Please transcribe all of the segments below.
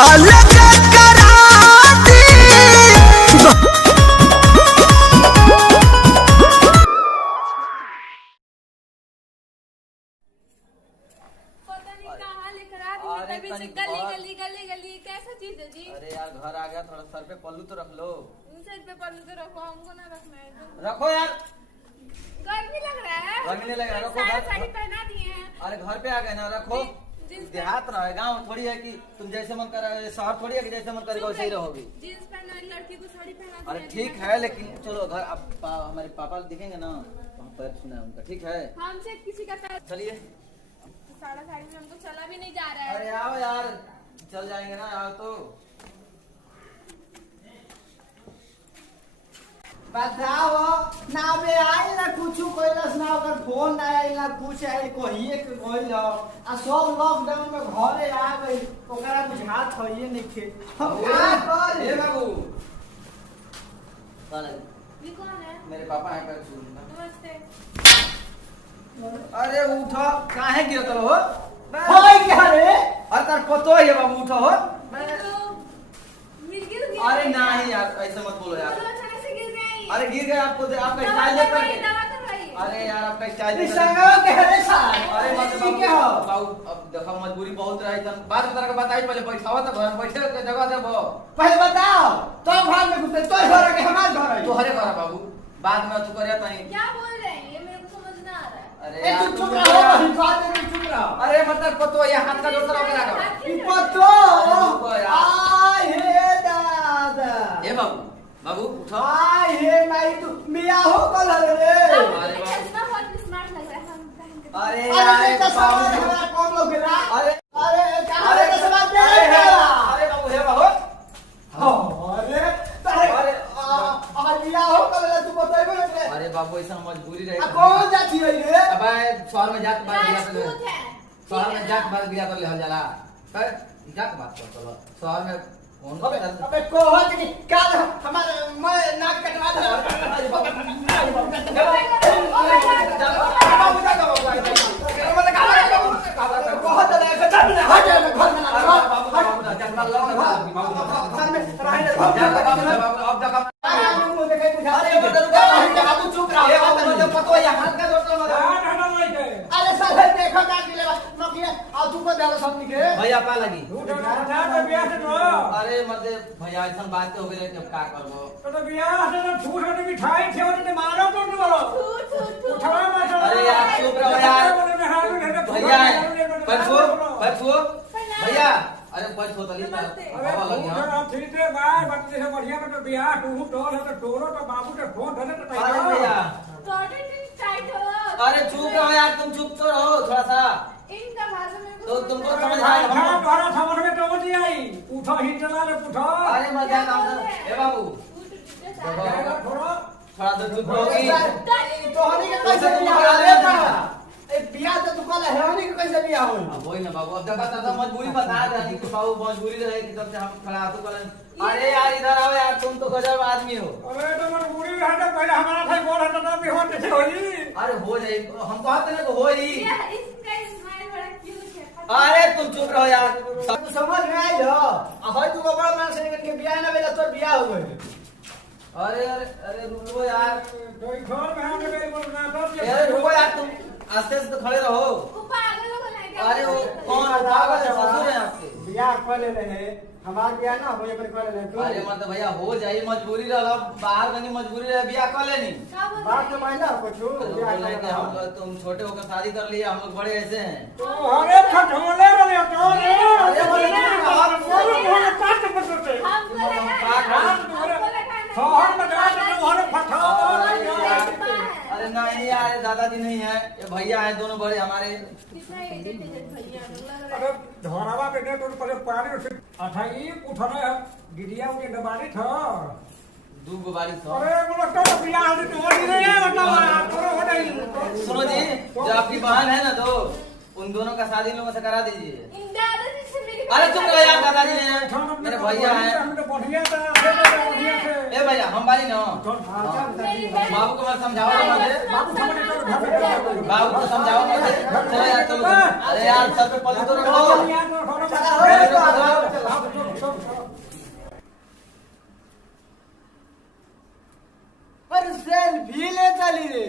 अलग करा दी। गली कैसा चीज है जी? अरे यार घर आ गया, थोड़ा सर पे पल्लू तो रख लो। सर पे पल्लू तो रखो, हमको ना रखना है। रखो यार, गर्मी लग रहा है। गर्मी नहीं लग रहा, रखो। साड़ी पहना दिए हैं। अरे घर पे आ गए ना, रखो। देहात रहे, गाँव थोड़ी है कि तुम जैसे मन कर, शहर थोड़ी है कि जैसे मन करेगा वैसे ही रहोगी। जींस पहना है, लड़की को साड़ी पहना दी। अरे ठीक है, लेकिन चलो घर अब हमारे पापा दिखेंगे ना, वहाँ पैर छूना है उनका, ठीक है? हमसे किसी का पैर चलिए। साढ़े साड़ी में हमको चला भी नहीं जा रहा है। अरे आओ यार, चल जाएंगे ना, आओ तो। बताओ ना बे आई ना कुछ कोइलस ना, अगर फोन ना आई ना कुछ आई कहिए के कोइल आ सब लॉकडाउन में घरे आ गई, ओकरा कुछ हाथ होइए नहीं खे। हम का कर ए बाबू, कौन है? ये कौन है? मेरे पापा हैं, पैर छूना। नमस्ते। अरे उठो, काहे गिरत रहो? होय क्या रे? अरे तार पतो है बाबू, उठो हो। मिल गिर गया। अरे नहीं यार, ऐसे मत बोलो यार। अचानक से गिर गई। अरे गिर गए, आपको आपका स्टाइल देख करके। दवा करवाइए। अरे यार आपका स्टाइल देख संगा के रे साहब। अरे मत ठीक है हो। बाबू, अब देखो मजबूरी बहुत रही, तन बात तरह के बताई, पहले बैठाओ तो घर में बैठे के जगह देबो। पहले बताओ तो घर में घुसे तो घर के हमार घर है। तो हरे करा बाबू, बाद में तू करे तनी। क्या बोल रहे हैं? ये मेरे को समझ ना आ रहा है। अरे ए यार तू चुप रहो, बहन बात में चुप रहो। अरे मतलब पतो ये हाथ का दोसर ओकरा का। पतो आय हे दादा। ए बाबू, बाबू उठो। आय हे माई तू मिया हो कल रे। अरे चश्मा बहुत स्मार्ट लग रहा है, हम पहन के। अरे अरे तो समाज हमारा कौन लोग गिरा। अरे अरे कहां रे समाज दे अरे रे। अरे बाबू, हे बाबू। अरे तारे अरे मिया हो कल तू बताइबे रे। अरे बाबू, ऐसा मजबूरी रहे। कौन जाती है रे? अब शहर में जाके बात बिया कर ले। राजपूत है। शहर में जाके बात बिया कर ले हल जाला। कर जाके बात कर चलो। शहर में फोन अबे कर। अबे कोहत की काल हमारे मैं नाक कटवा दे। बहुत लगा घर में हट घर में अरे साले देखो का के लेवा नकिया आ तू को देला सब निके भैया पा लगी। अरे मर्दे भैया ऐसा बात हो गई, जब का करबो। अरे यार चुप रहो यार। भैया परसो परसो भैया, अरे परसो तली बाबा लगी। अरे भैया, अरे चुप रहो यार, तुम चुप तो रहो थोड़ा सा। इनका भाषा मेरे को तो तुमको समझ समझ आएगा। अरे मजा काम ए बाबू, थोड़ा तो चुप रहोगी। तोहनी के कैसे बियाह रे बा ए बियाह तो तू कल हेवनी के कैसे बियाह हो। अब वही ना बाबू, अब देखा था मजबूरी बता रही कि बाबू मजबूरी रहे कि तब से हम खड़ा तो करें। अरे यार इधर आओ यार, तुम तो गजब आदमी हो। अरे हो जाए, हम कहते ना हो ही। इसका स्माइल बड़ा क्यूट है। अरे तुम चुप रहो यार। तू समझ में आई हो आ होय तू को बड़ा मान से के बियाह ना भेला तोर बियाह हो गए। अरे अरे अरे रुको यार, यार रुको यार, तुम आस्ते से तो खड़े रहो। वो पागल हो गया क्या? अरे वो कौन पागल है, ससुर है आपके? बियाह कर ले रहे हमार बियाह ना हो अपन कर ले तू। अरे मतलब भैया हो जाए, मजबूरी रहा, बाहर बनी मजबूरी रहे, बियाह कर लेनी। क्या बोल बात रहे तो हैं? मायना कुछ बियाह बोले कि हम कर। तुम छोटे होकर शादी कर लिए, हम लोग बड़े ऐसे हैं। हमको लगा अरे नहीं यार, ये दादाजी नहीं है, ये भैया है, दोनों बड़े हमारे। कितना एजेड भैया लग रहा अरे है। धरावा पे ने तो पहले पानी से अठाई उठना गिरिया उके दबारी था। दू गो बारी सौ। अरे बोलो तो बियाह हो तो नहीं रे बताओ करो हो नहीं। सुनो जी, जो आपकी बहन है ना, दो उन दोनों का शादी लोगों से करा दीजिए। इन दादाजी से मेरी अरे तुम रहो यार, दादाजी हैं, मेरे भैया हैं। हम तो बढ़िया था बढ़िया से ए भैया हम बारी ना, मेरी बहन बाबू को मैं समझाओ ना मत। बाबू समझ तो बाबू को समझाओ मत। चलो यार चलो। अरे यार सर पे पल्लू तो रखो। यार तो चला हो चलो, तो चलो। चली रे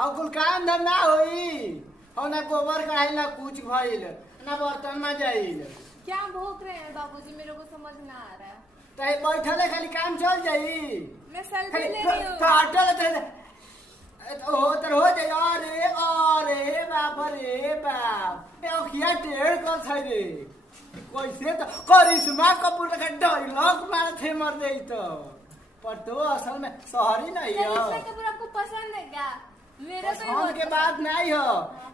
हम कुल काम धंधा होई और ना गोबर कढ़ाई ना कुछ भइल ना बर्तन में जाइल क्या भूख रहे हैं बाबूजी, मेरे को समझ ना आ रहा है। तै बैठले खाली काम चल जाई मैं सेल्फी खाली ले रही हूँ। काटल हो तर हो जाई। अरे अरे बाप रे बाप ए ओखिया टेढ़ कर छै रे कैसे तो करिश्मा कपूर का डायलॉग मार थे मर दे तो पर तो असल में शहरी नहीं है। करिश्मा कपूर आपको पसंद है क्या? मेरे तो पसंद के बात नहीं हो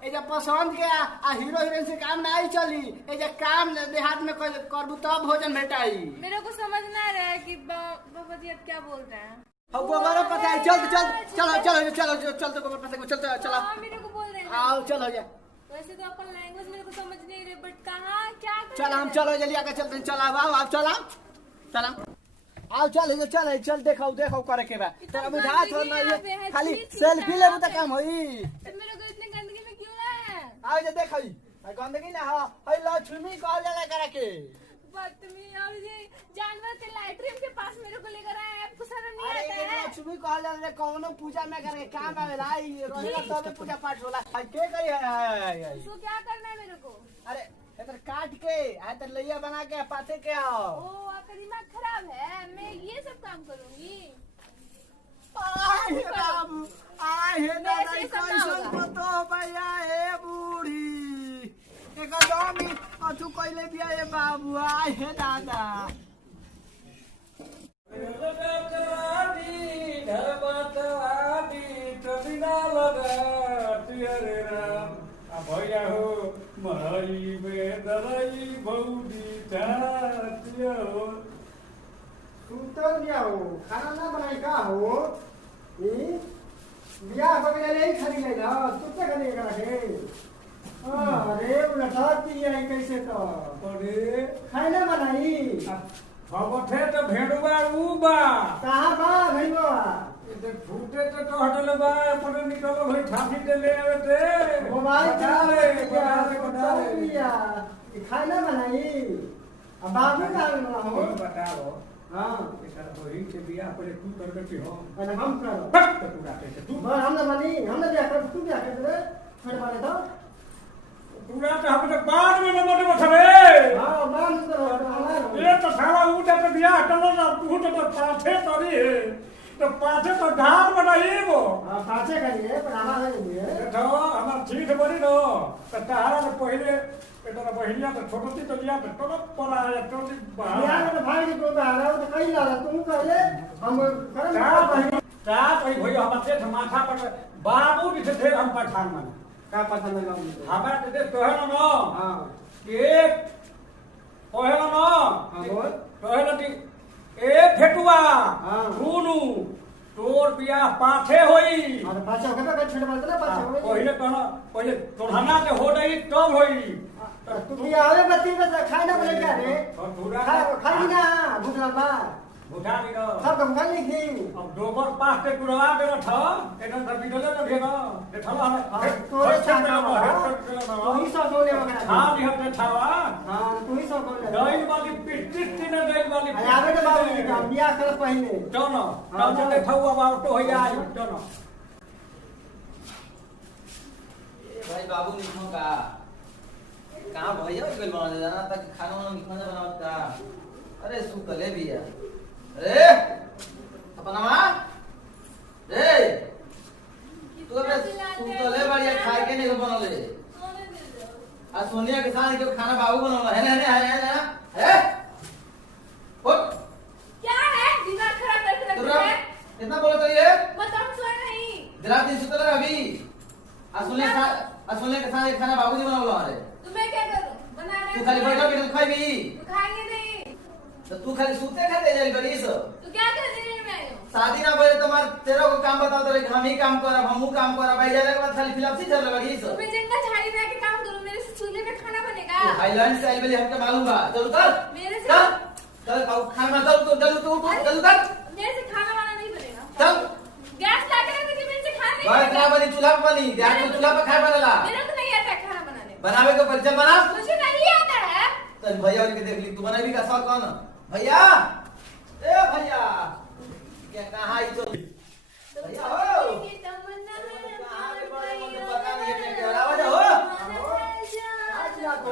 ए जब पसंद के आ हीरो हीरोइन से काम नहीं चली ए जब काम देहात में करबू तब भोजन भेटाई। मेरे को समझ ना आ रहा है कि बाबा जी आप क्या बोल रहे हैं। अब गोबर पता है चल चल चलो चलो चलो चल तो गोबर पता चल चलो हाँ, मेरे को बोल रहे हैं। आओ चल हो जा। वैसे तो आपका लैंग्वेज मेरे को समझ नहीं रहे, बट कहाँ क्या कर चल रहे हम हैं? चलो जल्दी आके चलते हैं। चल आओ चल आओ चल चल देखो करे के बा तेरा बुझा थोड़ ना ये खाली सेल्फी लेबू त काम होई। तो मेरे को इतने गंदगी में क्यों लाए हैं? आओ जे देखई आई गंदगी ना हो हई लक्ष्मी कहल जाला करे के बदतमीज और ये जानवर के लैट्रिन के पास मेरे को लेकर आए हैं, आपको शर्म नहीं अरे आता ये है? लक्ष्मी कहल जाला कौनो पूजा में करे काम आवेला आई रोहिला तबे पूजा पाठ होला। आई के करी है उसको क्या करना है मेरे को? अरे इधर काट के इधर लइया बना के पाते के आओ। ओ आपका दिमाग खराब है, मैं ये सब काम करूंगी। आए बाबू आए दादा वैसे सब ना कैसन होगा। पतो भैया ए बूढ़ी एकदम ही अथु कइले बिया ए बाबू आए दादा। भैया हो मरई में दरई भौजी चाटिया हो सुतल बिया हो खाना ना बनाई का हो ई बिया बगले ले खरी ले ना सुते खरी करा के अरे उलटाती है कैसे तो अरे खाना बनाई खबथे तो भेड़ुआ उबा कहां बा भईवा ते फूटे तो हटल बा पर निकलो भाई ठाठी ते ले आवे ते मोबाइल बता ले बता लिया खाना बनाई अब बाबू का हो बताओ हां एकर बहिन के बियाह पहले तू कर के हो अरे हम करो बस तो पूरा कैसे तू बस हम ना बनी हम ना बिया कर तू बिया कर दे छोड़ मारे तो पूरा तो हम तो बाद में नंबर बसरे हां मान करो हमारा ये तो सारा उठे तो बियाह करलो ना तू तो पाछे तरी है तो पाछे तो धार बनाई वो हां पाछे करिए पर हमारा नहीं है देखो हमार ठीक बनी नो तो तारा ने पहले एटा बहिनिया तो छोटी तो लिया तो पड़ा है तो बिया में भाई जी को बाहर आओ तो कहीं ला तुम कहले हम करम का भाई भैया हमारे से माथा पर बाबू भी थे हम पठान मन का पता नहीं लगा हमारा तो तोहर ना हां एक तोहर ना हां बोल तोहर दी ए फेटुआ हां सुनु तोर बियाह पाछे होई और पाछे होके तो छड़ मारते ना पाछे होई पहले कहना पहले तोहना के हो गई तब होई तू भी आवे बत्ती में खाना बने क्या रे और पूरा खाली ना भूखला बा बुझा भी ना सब हम खाली थी अब दोबर पास के कुरवा के रखा एटा त बिडले न भेगा देखला हम तोरे चाचा तू ही सब बोले वगैरह हां भी हम थावा हां तू ही सब बोले दही वाली पिट्टी तीन दही वाली आवे तो बाबू जी का बियाह कर पहले चलो तब के थावा बाबू तो हो जाए चलो ए भाई बाबू निखो का कहां भैया बिल बना दे जाना तक खाना वाना निखो ना बनावत का अरे सुतले भी है अरे अपना मां रे तू अब सुतले बढ़िया खाए के नहीं बनले आ सोनिया के साथ के खाना बाबू बनावला है ना है उठ क्या है? दिमाग खराब करके तू रखते हैं? कितना बोला तो ये बताओ सोए नहीं। रात दिन सुतले अभी आ सोनिया के साथ खाना बाबूजी बनावला हमारे तो मैं क्या करूं? बनाना तू खाली बैठो कि तू खाई भी तो खाएंगे नहीं। तो तू खाली सूते खाते जाइल बड़ीस तो क्या करने में मैं आया हूं? शादी ना भइले तुम्हार तेरो को काम बताओ तो हम ही काम करब हमहू काम करब भाई जाने के बाद खाली फिलअप सी चल बड़ीस तो मैं जंगल झाड़ी में आके काम करूं, मेरे से चूल्हे में खाना बनेगा। तू हाईलैंड से आइल हमके मालूम बा चल उतर मेरे से चल चल खाना चल तू चल उतर मेरे से खाना वाना नहीं बनेगा। चल गैस ला के रख दे, मेरे से खाना नहीं बाहर बनेगा। क्या बनी चूल्हा पे बनी ध्यान में चूल्हा पे खाए बनेला मेरे को नहीं आता खाना बनाने। बनावे के परिचय बना मुझे नहीं आता है। तो भैया के देख ली तू बनावी का शौक कौन भैया ए भैया क्या कहां आई तो तो भैया हो ये तमन आवाज हो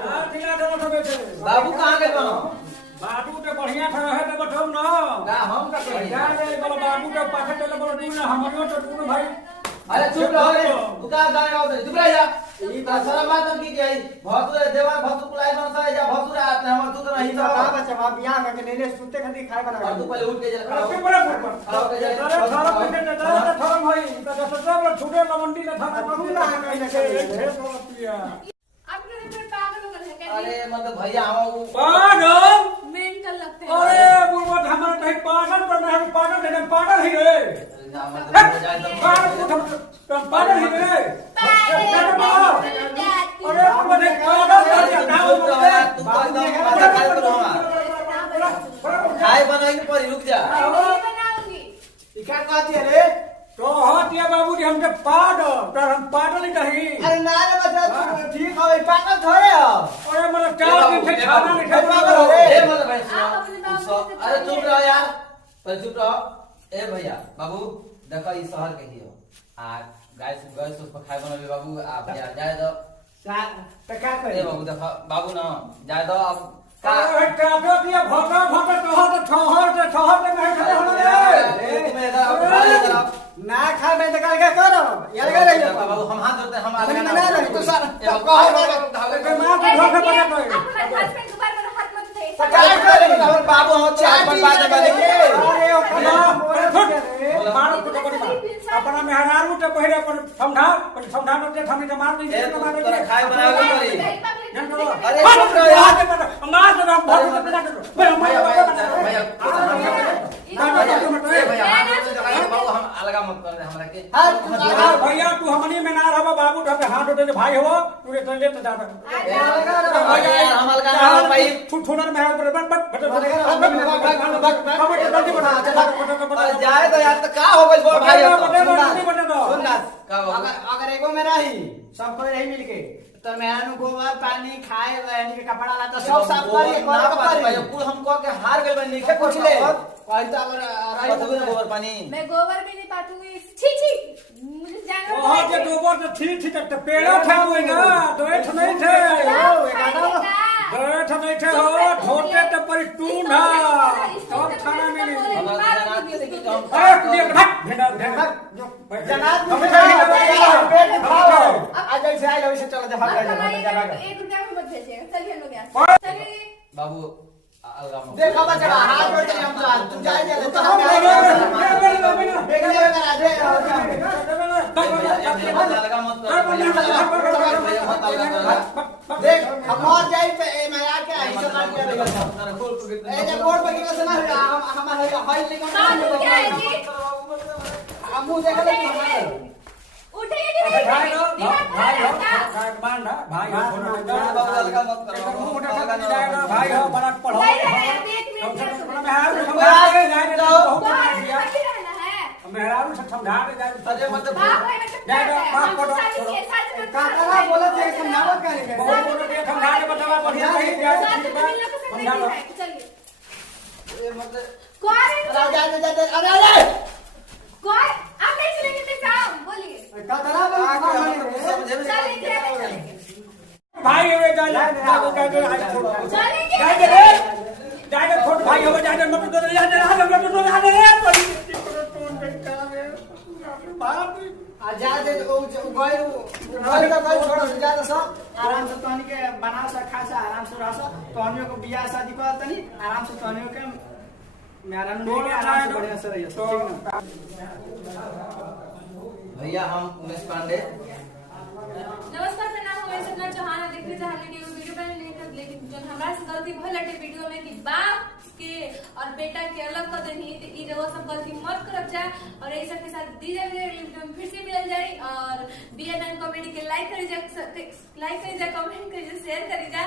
हां दिला दो तो बेटे बाबू कहां गए बनो बाबू तो बढ़िया था रहे तो बताओ ना का हम का कही जा गए बोलो बाबू के पाछे चले बोलो दूर ना हमरो तो दूर भाई अरे चुप रहो रे तू का गाना गाओ चुप रह जा ई का सारा बात की गई भतुर देवा भतुर कुलाई बन सा जा भतुर आते हम तू तो नहीं तो का बच्चा बाप बियाह करके लेले सुते खातिर खाए बना और तू पहले उठ के जा खड़ा हो अरे बड़ा फुट खड़ा हो के जा अरे थारा पकड़ दे दादा थारा भाई तो सब छुटे मंडी ना थारा तू ना कहीं छे तो पिया आप मेरे पे पागल हो गए हैं अरे मतलब भैया हम पागल मेंटल लगते हैं अरे बुढ़वा हमारा कहीं पागल पर मैं पागल नहीं पागल ही रे पागल ही रे अरे मुझे पागल कर दिया तू खाए बनाई के पर रुक जा बनाऊंगी ई क्या कहती है रे तो हटिया बाबू जी हमके पागल पर हम पागल ही कहीं अरे ना रे बच्चा तू ठीक हो पागल थोड़े हो अरे मतलब 4 दिन से खाना नहीं खा पागल हो रे ए मतलब भाई सुनो अरे चुप रहो यार पर चुप रहो ए भैया बाबू देखो ई शहर के ही हो आ गैस उस पर खाए बनले बाबू आप जाए दो तो क्या करे ए बाबू देखो बाबू ना जाए दो अब अरे काटो दिया भोटा भोटा तो ठहर मैं खड़े होने ना खा मैं तो क्या करो यार क्या रही बाबू हम हाथ जोड़ते हम आगे ना रही तो सर के मां को धोखे पड़ा तो अपने हस्बैंड के बारे में हाथ मत दे तो क्या करे और बाबू हम चार पर बात वाले के अरे ओ खला मारो तो बड़ी बात अपना मेहरारू के पहले अपन समझा नो के थमी के मार ए नहीं तोरा खाए बनावे पड़ी अरे चुप रहो यार अंगाज में बहुत बना दो भैया बाबू हम अलगा मत कर हमरा के भैया तू हमनी में ना रहबा बाबू ढके हाथ उठे भाई हो तू रे तो ले तो जा भैया हम अलगा ना हो पाई थोड़ा में जाए तो यार तो का हो गइल बड़ भाई सुन ना का बाबू अगर एगो में रही सब कोई रही मिलके तो मेहरानू गोबर पानी खाए रहने के कपड़ा ला तो सब साफ करी पूरा हम कह के हार गइल बनी के पूछ ले कहीं तो अगर रही गोबर पानी मैं गोबर भी नहीं पातूंगी छी छी मुझे जाना वहां के गोबर तो ठीक तो पेड़ा था कोई ना दोठ नहीं थे दोठ नहीं थे हो छोटे तो पर टून है सब खाना मिली अरे ये भाग भेड़ा जनाब आज ऐसे आए वैसे चलो जा भाग जा 1 रुपया भी मत भेजिए चलिए लोग यहाँ चलिए बाबू अलगा मत देखो बच्चा हाथ जोड़ते हम तो तू जाए जा तो हम देख ले करा दे अलगा मत देख हम और जाई पे मैं आके ऐसे काट के रही ए जे बोर्ड पे किसी ना हमारा हाई लेके क्या है जी हम मुंह देख ले हमारे उठिए जी भाई हो बड़ा पढ़ो मेहरारू से समझा के जाए अरे मतलब काका बोले थे समझावत करेंगे बहुत बोलो के समझा के बतावा बढ़िया नहीं जाए चलिए ये मतलब जा अरे कौन आप नहीं चलेंगे तो जाओ बोलिए काका चलेंगे भाई हो जाए जाए छोट भाई हो जाए मत तो आजाद गए छोड़ जा सब आराम से तहनी के बना सा खा सा आराम से रह सा तहनियों को बियाह शादी कर तनी आराम से तहनियों के मेरा लेके आराम से बढ़िया से रहिए भैया हम उमेश पांडे नमस्कार प्रणाम हमें सपना चौहान देख लीजिए हमने एगो वीडियो बनाने नहीं था लेकिन जब हमरा से गलती भइल हटे वीडियो में कि बाप के और बेटा के अलग कर देनी तो ई जगह सब गलती मत करब जा और यही सब के साथ दीजिए वीडियो में फिर से मिल जाए और बीएनएन कॉमेडी के लाइक करिए कमेंट करिए शेयर करिए